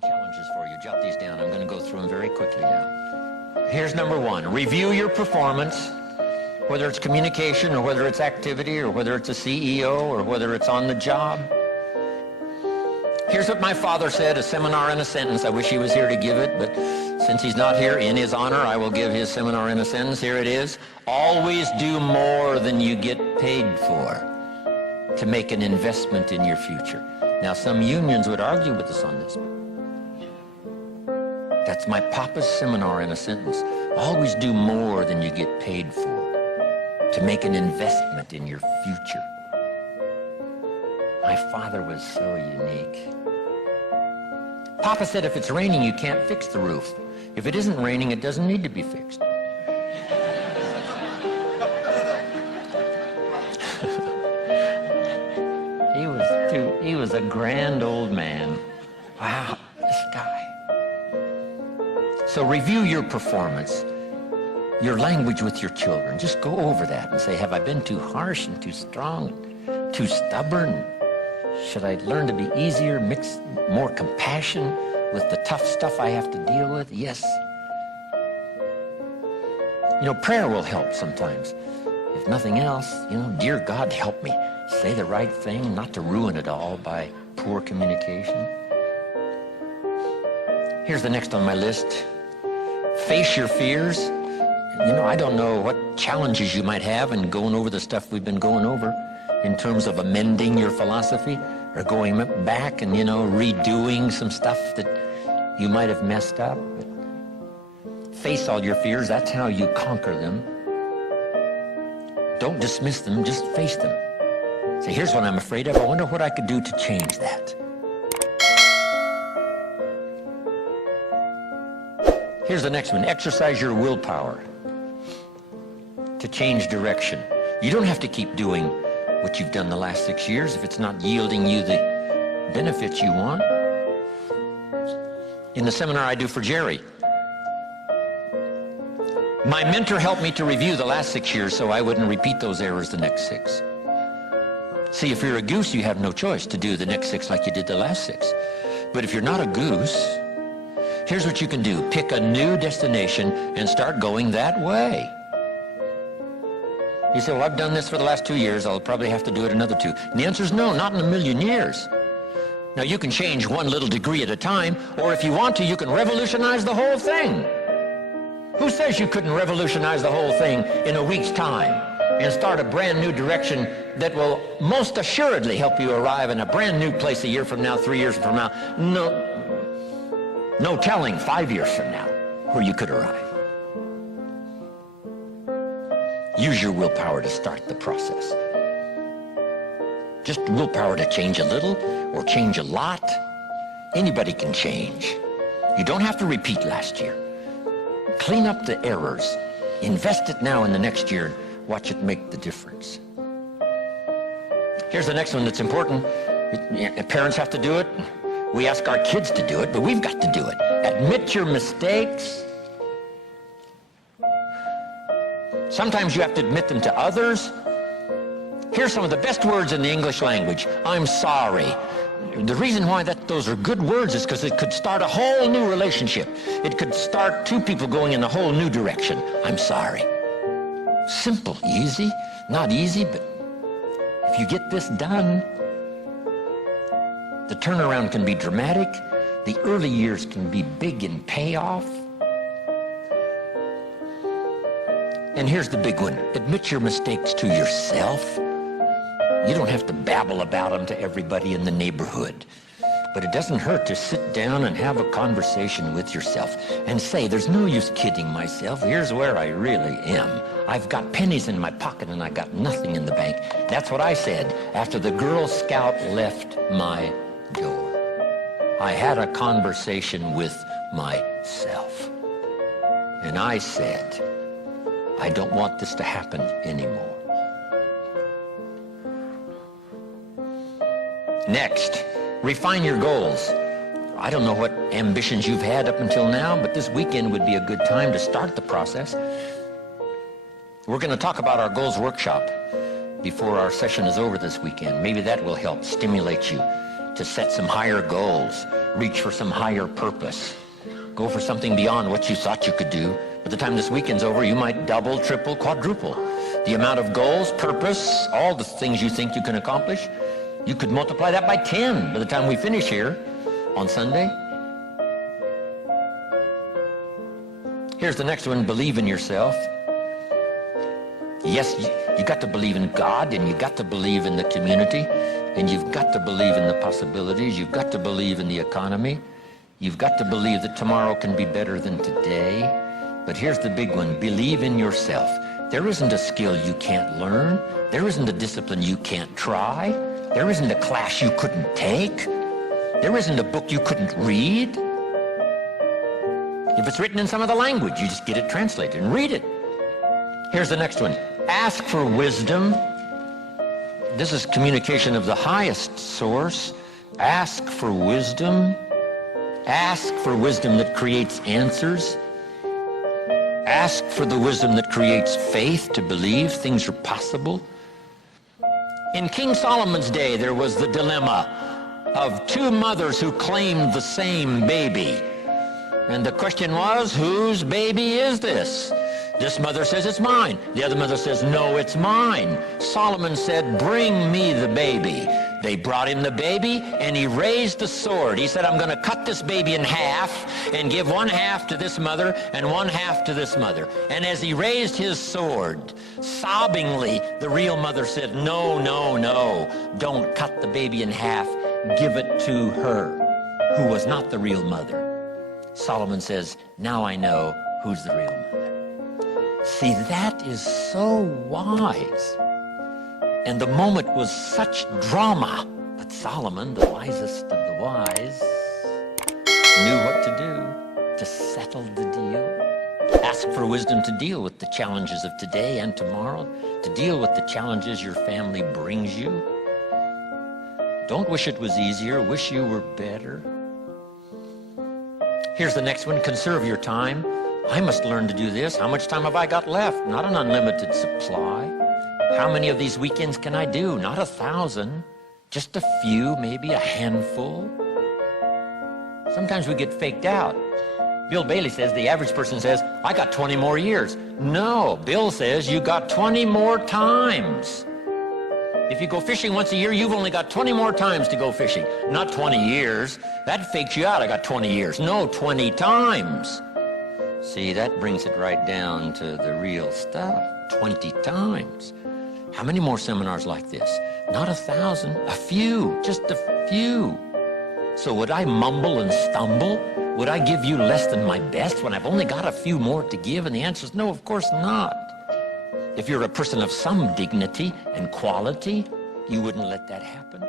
Challenges for you. Jot these down. I'm going to go through them very quickly now. Here's number one. Review your performance, whether it's communication or whether it's activity or whether it's a CEO or whether it's on the job. Here's what my father said, a seminar in a sentence. I wish he was here to give it, but since he's not here, in his honor, I will give his seminar in a sentence. Here it is. Always do more than you get paid for to make an investment in your future. Now, some unions would argue with us on this. That's my papa's seminar in a sentence. Always do more than you get paid for to make an investment in your future. My father was so unique. Papa said if it's raining, you can't fix the roof. If it isn't raining, it doesn't need to be fixed. He was a grand old man. Wow, this guy. So review your performance, your language with your children. Just go over that and say, have I been too harsh and too strong, and too stubborn? Should I learn to be easier, mix more compassion with the tough stuff I have to deal with? Yes. You know, prayer will help sometimes. If nothing else, dear God, help me say the right thing, not to ruin it all by poor communication. Here's the next on my list. Face your fears. I don't know what challenges you might have in going over the stuff we've been going over in terms of amending your philosophy or going back and, redoing some stuff that you might have messed up. But face all your fears. That's how you conquer them. Don't dismiss them, just face them. Say, here's what I'm afraid of. I wonder what I could do to change that. Here's the next one. Exercise your willpower to change direction. You don't have to keep doing what you've done the last 6 years if it's not yielding you the benefits you want. In the seminar I do for Jerry, my mentor helped me to review the last 6 years so I wouldn't repeat those errors the next 6. See, if you're a goose, you have no choice to do the next 6 like you did the last 6. But if you're not a goose, here's what you can do. Pick a new destination and start going that way. You say, well, I've done this for the last 2 years. I'll probably have to do it another 2. And the answer is no, not in a million years. Now, you can change one little degree at a time, or if you want to, you can revolutionize the whole thing. Who says you couldn't revolutionize the whole thing in a week's time and start a brand new direction that will most assuredly help you arrive in a brand new place a year from now, 3 years from now? No telling 5 years from now where you could arrive. Use your willpower to start the process. Just willpower to change a little or change a lot. Anybody can change. You don't have to repeat last year. Clean up the errors. Invest it now in the next year. Watch it make the difference. Here's the next one that's important. Parents have to do it. We ask our kids to do it, but we've got to do it. Admit your mistakes. Sometimes you have to admit them to others. Here's some of the best words in the English language. I'm sorry. The reason why those are good words is because it could start a whole new relationship. It could start 2 people going in a whole new direction. I'm sorry. Simple, easy, not easy, but if you get this done, the turnaround can be dramatic. The early years can be big in payoff. And here's the big one. Admit your mistakes to yourself. You don't have to babble about them to everybody in the neighborhood. But it doesn't hurt to sit down and have a conversation with yourself and say, there's no use kidding myself. Here's where I really am. I've got pennies in my pocket and I got nothing in the bank. That's what I said after the Girl Scout left my door. I had a conversation with myself. And I said, I don't want this to happen anymore. Next, refine your goals. I don't know what ambitions you've had up until now, but this weekend would be a good time to start the process. We're going to talk about our goals workshop before our session is over this weekend. Maybe that will help stimulate you to set some higher goals Reach for some higher purpose. Go for something beyond what you thought you could do. By the time this weekend's over, you might double, triple, quadruple the amount of goals, purpose, all the things you think you can accomplish. You could multiply that by 10 by the time we finish here on Sunday. Here's the next one, believe in yourself. Yes, you got to believe in God, and you got to believe in the community, and you've got to believe in the possibilities. You've got to believe in the economy. You've got to believe that tomorrow can be better than today. But here's the big one, believe in yourself. There isn't a skill you can't learn. There isn't a discipline you can't try. There isn't a class you couldn't take. There isn't a book you couldn't read. If it's written in some other language, you just get it translated and read it. Here's the next one. Ask for wisdom. This is communication of the highest source. Ask for wisdom. Ask for wisdom that creates answers. Ask for the wisdom that creates faith to believe things are possible. In King Solomon's day, there was the dilemma of two mothers who claimed the same baby. And the question was, whose baby is this? This mother says, it's mine. The other mother says, no, it's mine. Solomon said, bring me the baby. They brought him the baby, and he raised the sword. He said, I'm going to cut this baby in half and give one half to this mother and one half to this mother. And as he raised his sword, sobbingly, the real mother said, no, no, no, don't cut the baby in half. Give it to her, who was not the real mother. Solomon says, now I know who's the real mother. See, that is so wise. And the moment was such drama. But Solomon, the wisest of the wise, knew what to do to settle the deal. Ask for wisdom to deal with the challenges of today and tomorrow, to deal with the challenges your family brings you. Don't wish it was easier. Wish you were better. Here's the next one. Conserve your time. I must learn to do this. How much time have I got left? Not an unlimited supply. How many of these weekends can I do? Not 1,000. Just a few, maybe a handful. Sometimes we get faked out. Bill Bailey says, the average person says, I got 20 more years. No, Bill says you got 20 more times. If you go fishing once a year, you've only got 20 more times to go fishing. Not 20 years. That fakes you out. I got 20 years. No, 20 times. See, that brings it right down to the real stuff. 20 times. How many more seminars like this? Not 1,000, a few, just a few. So would I mumble and stumble? Would I give you less than my best when I've only got a few more to give? And the answer is no, of course not. If you're a person of some dignity and quality, you wouldn't let that happen.